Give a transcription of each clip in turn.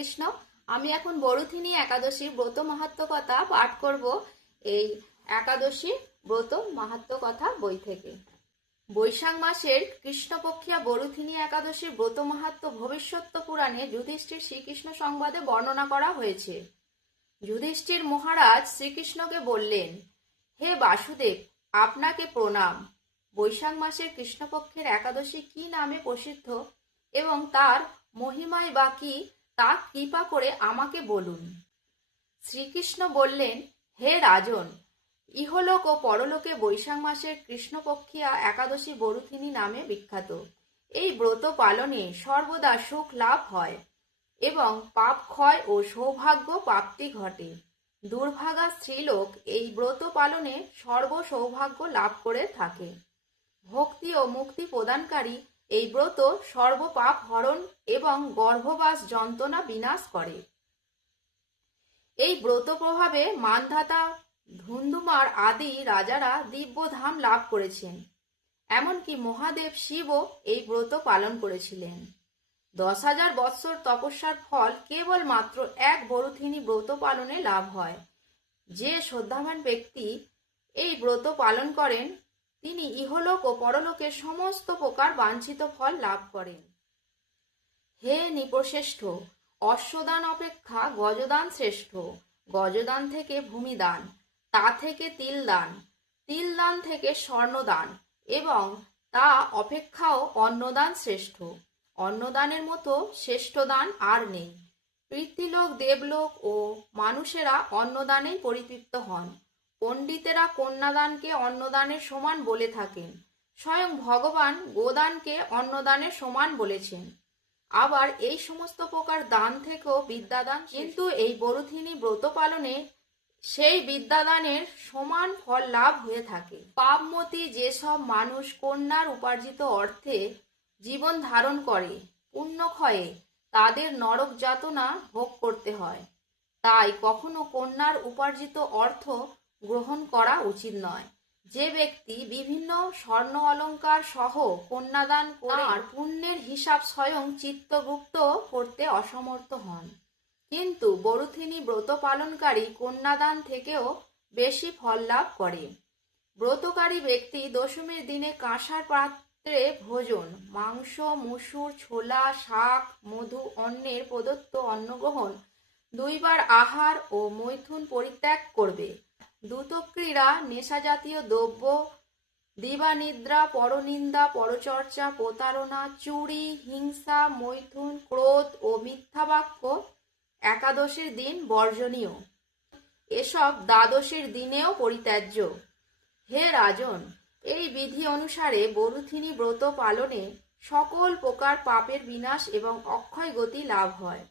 কৃষ্ণ। আমি এখন বরুথিনী একাদশীর ব্রত মাহাত্ম্য কথা পাঠ করব এই একাদশী ব্রত মাহাত্ম্য কথা বই থেকে। বৈশাখ মাসের কৃষ্ণপক্ষিয়া বরুথিনী একাদশীর ব্রত মাহাত্ম্য ভবিষ্যৎ পুরাণে যুধিষ্ঠির শ্রীকৃষ্ণ সংবাদে বর্ণনা করা হয়েছে। যুধিষ্ঠির মহারাজ শ্রীকৃষ্ণকে বললেন, হে বাসুদেব, আপনাকে প্রণাম। বৈশাখ মাসের কৃষ্ণপক্ষের একাদশী কি নামে প্রসিদ্ধ এবং তার মহিমাই বা কি তা কৃপা করে আমাকে বলুন। শ্রীকৃষ্ণ বললেন, হে রাজন, ইহলোক ও পরলোকে বৈশাখ মাসের কৃষ্ণপক্ষিয়া একাদশী বরুথিনী নামে বিখ্যাত। এই ব্রত পালনে সর্বদা সুখ লাভ হয় এবং পাপ ক্ষয় ও সৌভাগ্য প্রাপ্তি ঘটে। দুর্ভাগা স্ত্রীলোক এই ব্রত পালনে সর্ব সৌভাগ্য লাভ করে থাকে। ভক্তি ও মুক্তি প্রদানকারী এই ব্রত সর্বপাপ হরণ এবং গর্ভবাস যন্ত্রণা বিনাশ করে। এই ব্রত প্রভাবে মানধাতা, ধুন্ধুমার আদি রাজারা দিব্যধাম লাভ করেছেন। এমনকি মহাদেব শিবও এই ব্রত পালন করেছিলেন। 10,000 বৎসর তপস্যার ফল কেবল মাত্র এক বরুথিনী ব্রত পালনে লাভ হয়। যে শ্রদ্ধাবান ব্যক্তি এই ব্রত পালন করেন তিনি ইহলোক ও পরলোকের সমস্ত প্রকার বাঞ্ছিত ফল লাভ করেন। হে নৃপশ্রেষ্ঠ, অশ্বদান অপেক্ষা গজদান শ্রেষ্ঠ। গজদান থেকে ভূমিদান, তা থেকে তিলদান, তিলদান থেকে স্বর্ণদান এবং তা অপেক্ষাও অন্নদান শ্রেষ্ঠ। অন্নদানের মতো শ্রেষ্ঠ দান আর নেই। পৃথ্বীলোক, দেবলোক ও মানুষেরা অন্নদানেই পরিতৃপ্ত হন। পণ্ডিতেরা কন্যাদানকে অন্নদানের সমান বলে থাকেন। স্বয়ং ভগবান গোদানকে অন্নদানের সমান বলেছেন। আবার এই সমস্ত প্রকার দান থেকেও বিদ্যাদান, কিন্তু এই বরুথিনী ব্রত পালনে সেই বিদ্যাদানের সমান ফল লাভ হয়ে থাকে। পাপমতী যেসব মানুষ কন্যার উপার্জিত অর্থে জীবন ধারণ করে, পুণ্যক্ষয়ে তাদের নরক যাতনা ভোগ করতে হয়। তাই কখনো কন্যার উপার্জিত অর্থ গ্রহণ করা উচিত নয়। যে ব্যক্তি বিভিন্ন স্বর্ণ অলঙ্কার সহ কন্যাদান করে তার পুণ্যের হিসাব স্বয়ং চিত্তগুপ্ত করতে অসমর্থ হন। কিন্তু বরুথিনী ব্রত পালনকারী কন্যাদান থেকেও বেশি ফল লাভ করে। ব্রতকারী ব্যক্তি দশমীর দিনে কাঁসার পাত্রে ভোজন, মাংস, মসুর, ছোলা, শাক, মধু, অন্নের প্রদত্ত অন্নগ্রহণ, 2 বার আহার ও মৈথুন পরিত্যাগ করবে। দ্রুতক্রীড়া, নেশাজাতীয় দ্রব্য, দিবানিদ্রা, পরনিন্দা, পরচর্চা, প্রতারণা, চুরি, হিংসা, মৈথুন, ক্রোধ ও মিথ্যা বাক্য একাদশীর দিন বর্জনীয়। এসব দ্বাদশীর দিনেও পরিত্যাজ্য। হে রাজন, এই বিধি অনুসারে বরুথিনী ব্রত পালনে সকল প্রকার পাপের বিনাশ এবং অক্ষয় গতি লাভ হয়।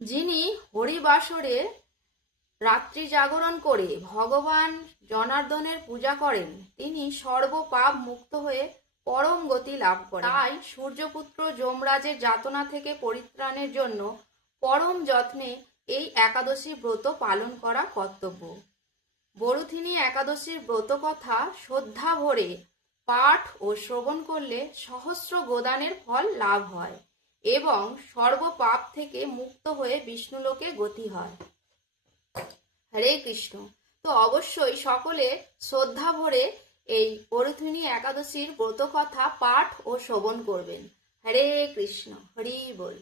যিনি হরিবাসরে রাত্রি জাগরণ করে ভগবান জনার্দনের পূজা করেন তিনি সর্বপাপ মুক্ত হয়ে পরম গতি লাভ করেন। তাই সূর্যপুত্র যমরাজের যাতনা থেকে পরিত্রাণের জন্য পরম যত্নে এই একাদশী ব্রত পালন করা কর্তব্য। বরুথিনী একাদশীর ব্রত কথা শ্রদ্ধা ভরে পাঠ ও শ্রবণ করলে সহস্র গোদানের ফল লাভ হয় এবং সর্বপাপ থেকে মুক্ত হয়ে বিষ্ণুলোকে গতি হয়। হরে কৃষ্ণ। তো অবশ্যই সকলে শ্রদ্ধা ভরে এই বরুথিনী একাদশীর ব্রত কথা পাঠ ও শ্রবণ করবেন। হরে কৃষ্ণ। হরি বল।